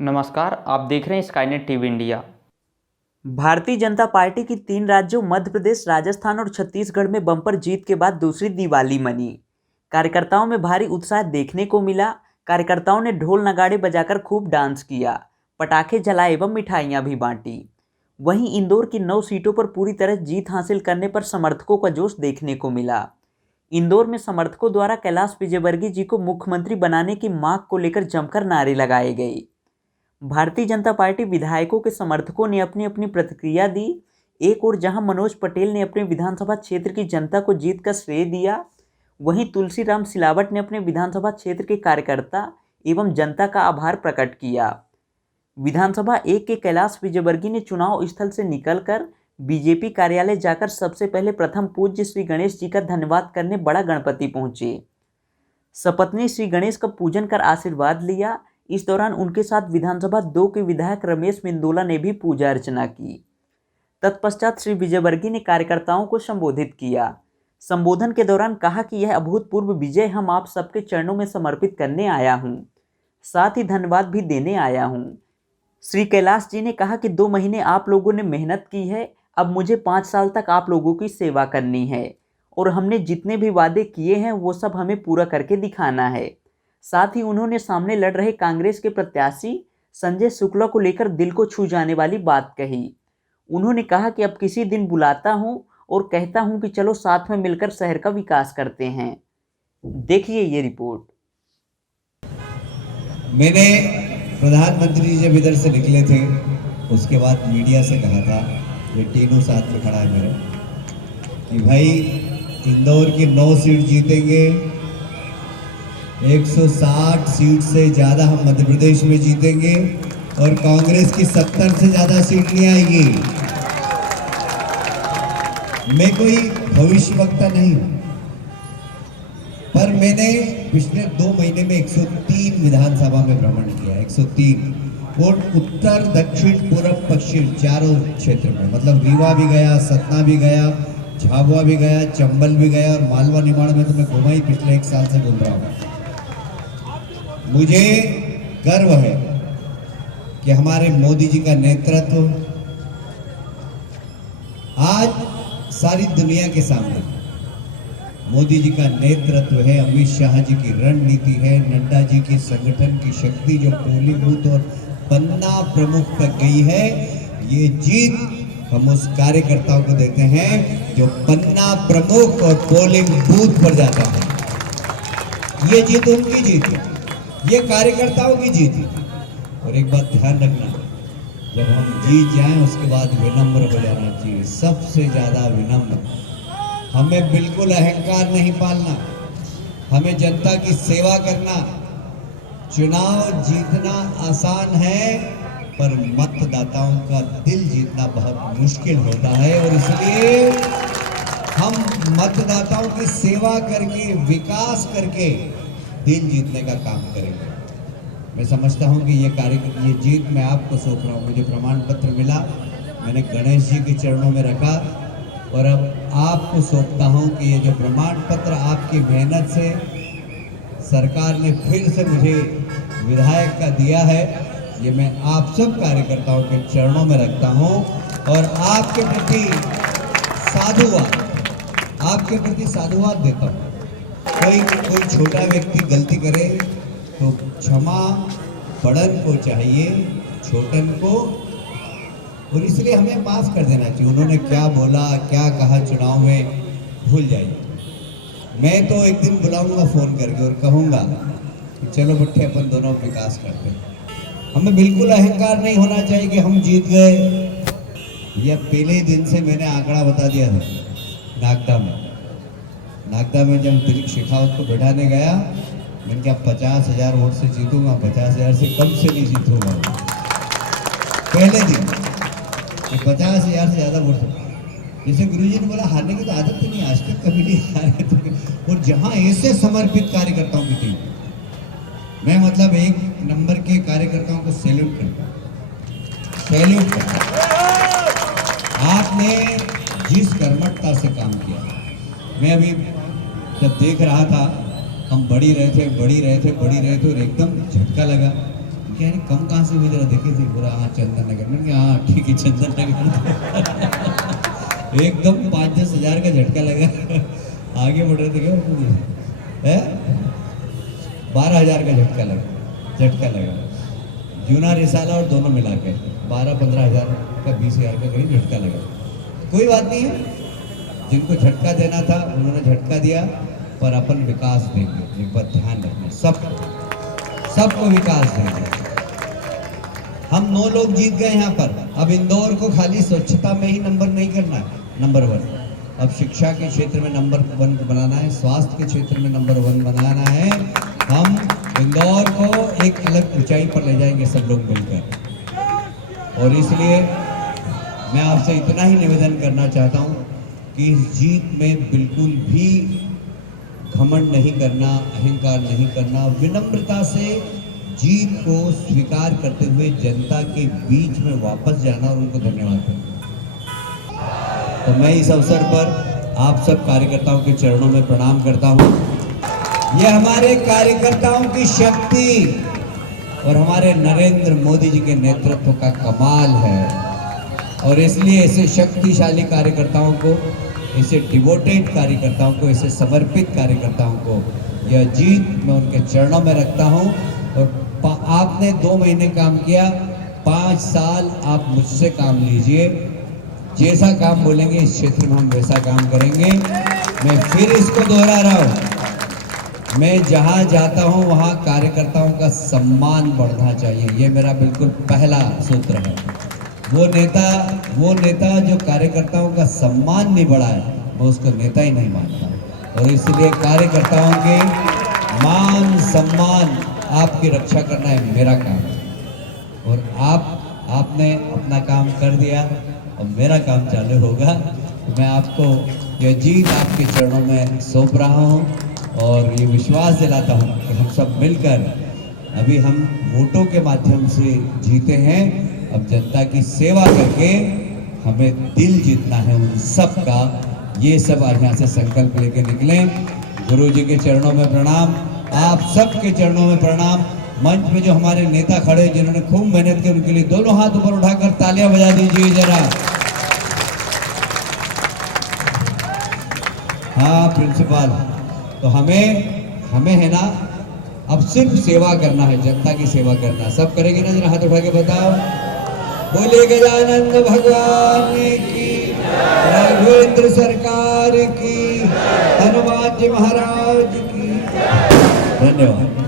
नमस्कार, आप देख रहे हैं Skynet TV India. Bharatiya Janata party की 3 राज्यों मध्य प्रदेश, राजस्थान और छत्तीसगढ़ में बम्पर जीत के बाद दूसरी दिवाली मनी। कार्यकर्ताओं में भारी उत्साह देखने को मिला। कार्यकर्ताओं ने ढोल नगाड़े बजाकर खूब डांस किया, पटाखे जलाए एवं मिठाइयां भी बांटी। वहीं इंदौर की 9 सीटों पर पूरी तरह जीत हासिल करने पर समर्थकों का जोश देखने को मिला। इंदौर में समर्थकों द्वारा कैलाश विजयवर्गीय जी को मुख्यमंत्री बनाने की मांग को लेकर जमकर नारे लगाए गए। भारतीय जनता पार्टी विधायकों के समर्थकों ने अपनी अपनी प्रतिक्रिया दी। एक ओर जहां मनोज पटेल ने अपने विधानसभा क्षेत्र की जनता को जीत का श्रेय दिया, वहीं तुलसीराम सिलावट ने अपने विधानसभा क्षेत्र के कार्यकर्ता एवं जनता का आभार प्रकट किया। विधानसभा 1 के कैलाश विजयवर्गीय ने चुनाव स्थल से निकलकर बीजेपी कार्यालय जाकर सबसे पहले प्रथम पूज्य श्री गणेश जी का धन्यवाद करने बड़ा गणपति पहुंचे। सपत्नी श्री गणेश का पूजन कर आशीर्वाद लिया। इस दौरान उनके साथ विधानसभा 2 के विधायक रमेश मिंदोला ने भी पूजा अर्चना की। तत्पश्चात श्री विजयवर्गीय ने कार्यकर्ताओं को संबोधित किया। संबोधन के दौरान कहा कि यह अभूतपूर्व विजय हम आप सबके चरणों में समर्पित करने आया हूं, साथ ही धन्यवाद भी देने आया हूं। श्री कैलाश जी ने कहा कि 2 महीने आप लोगों ने मेहनत की है, अब मुझे 5 साल तक आप लोगों की सेवा करनी है और हमने जितने भी वादे किए हैं वो सब हमें पूरा करके दिखाना है। साथ ही उन्होंने सामने लड़ रहे कांग्रेस के प्रत्याशी संजय शुक्ला को लेकर दिल को छू जाने वाली बात कही। उन्होंने कहा कि अब किसी दिन बुलाता हूं और कहता हूं कि चलो साथ में मिलकर शहर का विकास करते हैं। देखिए ये रिपोर्ट। मैंने प्रधानमंत्री जब इधर से निकले थे उसके बाद मीडिया से कहा था, ये तीनों साथ में खड़ा है मेरे, कि भाई इंदौर की 9 सीट जीतेंगे, 160 सीट से ज़्यादा हम मध्य प्रदेश में जीतेंगे और कांग्रेस की 70 से ज़्यादा सीट नहीं आएगी। मैं कोई भविष्यवक्ता नहीं हूँ, पर मैंने पिछले 2 महीने में 103 विधानसभा में भ्रमण किया। 103 और उत्तर, दक्षिण, पूर्व, पश्चिम चारों क्षेत्र में, मतलब रीवा भी गया, सतना भी गया, झाबुआ भी गया, चंबल भी गया और मालवा निमाड़ में तो मैं घूमा ही, पिछले 1 साल से घूम रहा हूँ। मुझे गर्व है कि हमारे मोदी जी का नेतृत्व आज सारी दुनिया के सामने, मोदी जी का नेतृत्व है, अमित शाह जी की रणनीति है, नड्डा जी की संगठन की शक्ति जो पोलिंग बूथ और पन्ना प्रमुख तक गई है, ये जीत हम उस कार्यकर्ताओं को देते हैं जो पन्ना प्रमुख और पोलिंग बूथ पर जाता है। ये जीत उनकी जीत है, ये कार्यकर्ताओं की जीत है। और एक बात ध्यान रखना, जब हम जीत जाएं उसके बाद विनम्र हो जाना चाहिए, सबसे ज्यादा विनम्र। हमें बिल्कुल अहंकार नहीं पालना, हमें जनता की सेवा करना। चुनाव जीतना आसान है पर मतदाताओं का दिल जीतना बहुत मुश्किल होता है और इसलिए हम मतदाताओं की सेवा करके, विकास करके दिल जीतने का काम करेंगे। मैं समझता हूं कि ये जीत मैं आपको सौंप रहा हूं। मुझे प्रमाण पत्र मिला, मैंने गणेश जी के चरणों में रखा और अब आपको सौंपता हूं कि ये जो प्रमाण पत्र आपकी मेहनत से सरकार ने फिर से मुझे विधायक का दिया है, ये मैं आप सब कार्यकर्ताओं के चरणों में रखता हूं और आपके प्रति साधुवाद देता हूं। कोई छोटा व्यक्ति गलती करे तो क्षमा बड़न को चाहिए, छोटन को, और इसलिए हमें माफ कर देना चाहिए। उन्होंने क्या बोला, क्या कहा चुनाव में, भूल जाइए। मैं तो एक दिन बुलाऊंगा फोन करके और कहूंगा कि चलो बट्टे अपन दोनों विकास करते हैं। हमें बिल्कुल अहंकार नहीं होना चाहिए कि हम जीत गए। यह पहले दिन से मैंने आंकड़ा बता दिया था। नागदा में जब दिलीप शेखावत को बैठाने गया, मैंने कहा 50,000 वोट से जीतूंगा, 50,000 से कम से नहीं जीतूंगा। पहले दिन 50,000 से ज़्यादा वोट से, जैसे गुरुजी ने बोला, हारने की तो आदत तो नहीं, आज तक कभी नहीं हारे थे। और जहाँ ऐसे समर्पित कार्यकर्ताओं की टीम, मैं मतलब 1 नंबर के कार्यकर्ताओं को सैल्यूट करता हूँ। आपने जिस कर्मठता से काम किया, मैं अभी जब देख रहा था, हम बढ़ी रहे थे और एकदम झटका लगा। क्या नहीं कम कहाँ से हुई जरा देखे थे, बोला हाँ चंदन नगर। मैंने कहा हाँ ठीक है चंदन नगर। एकदम 5-10 हज़ार का झटका लगा। आगे बढ़ रहे थे क्या है, 12,000 का झटका लगा। जूना रिसाला और दोनों मिला के 12-15 हज़ार का 20,000 का करीब झटका लगा। कोई बात नहीं है, जिनको झटका देना था उन्होंने झटका दिया, पर अपन विकास देंगे। एक बात ध्यान रखना, सबको विकास देंगे। हम 9 लोग जीत गए यहाँ पर। अब इंदौर को खाली स्वच्छता में ही नंबर नहीं करना है, नंबर 1। अब शिक्षा के क्षेत्र में नंबर 1 बनाना है, स्वास्थ्य के क्षेत्र में नंबर 1 बनाना है। हम इंदौर को एक अलग ऊंचाई पर ले जाएंगे सब लोग मिलकर। और इसलिए मैं आपसे इतना ही निवेदन करना चाहता हूँ कि इस जीत में बिल्कुल भी घमंड नहीं करना, अहंकार नहीं करना, विनम्रता से जीत को स्वीकार करते हुए जनता के बीच में वापस जाना और उनको धन्यवाद करना। तो मैं इस अवसर पर आप सब कार्यकर्ताओं के चरणों में प्रणाम करता हूँ। ये हमारे कार्यकर्ताओं की शक्ति और हमारे नरेंद्र मोदी जी के नेतृत्व का कमाल है। और इसलिए ऐसे शक्तिशाली कार्यकर्ताओं को, ऐसे डिवोटेड कार्यकर्ताओं को, ऐसे समर्पित कार्यकर्ताओं को यह जीत मैं उनके चरणों में रखता हूं। और आपने 2 महीने काम किया, 5 साल आप मुझसे काम लीजिए। जैसा काम बोलेंगे इस क्षेत्र में हम वैसा काम करेंगे। मैं फिर इसको दोहरा रहा हूं, मैं जहां जाता हूं वहां कार्यकर्ताओं का सम्मान बढ़ना चाहिए। ये मेरा बिल्कुल पहला सूत्र है। वो नेता जो कार्यकर्ताओं का सम्मान नहीं बढ़ाए, मैं उसको नेता ही नहीं मानता। और इसलिए कार्यकर्ताओं के मान सम्मान आपकी रक्षा करना है मेरा काम। और आपने अपना काम कर दिया, अब मेरा काम चालू होगा। तो मैं आपको यह जीत आपके चरणों में सौंप रहा हूँ और ये विश्वास दिलाता हूँ कि हम सब मिलकर, अभी हम वोटों के माध्यम से जीते हैं, अब जनता की सेवा करके हमें दिल जीतना है उन सब का। ये सब आज यहाँ से संकल्प लेके निकले। गुरु जी के चरणों में प्रणाम, आप सबके चरणों में प्रणाम। मंच में जो हमारे नेता खड़े जिन्होंने खूब मेहनत की, उनके लिए दोनों हाथ ऊपर उठाकर तालियां बजा दीजिए जरा। हाँ प्रिंसिपल, तो हमें है ना अब सिर्फ सेवा करना है, जनता की सेवा करना। सब करेंगे ना, जरा हाथ उठा के बताओ। बोले गजानंद भगवान की, राघवेंद्र सरकार की, हनुमान जी महाराज की। धन्यवाद।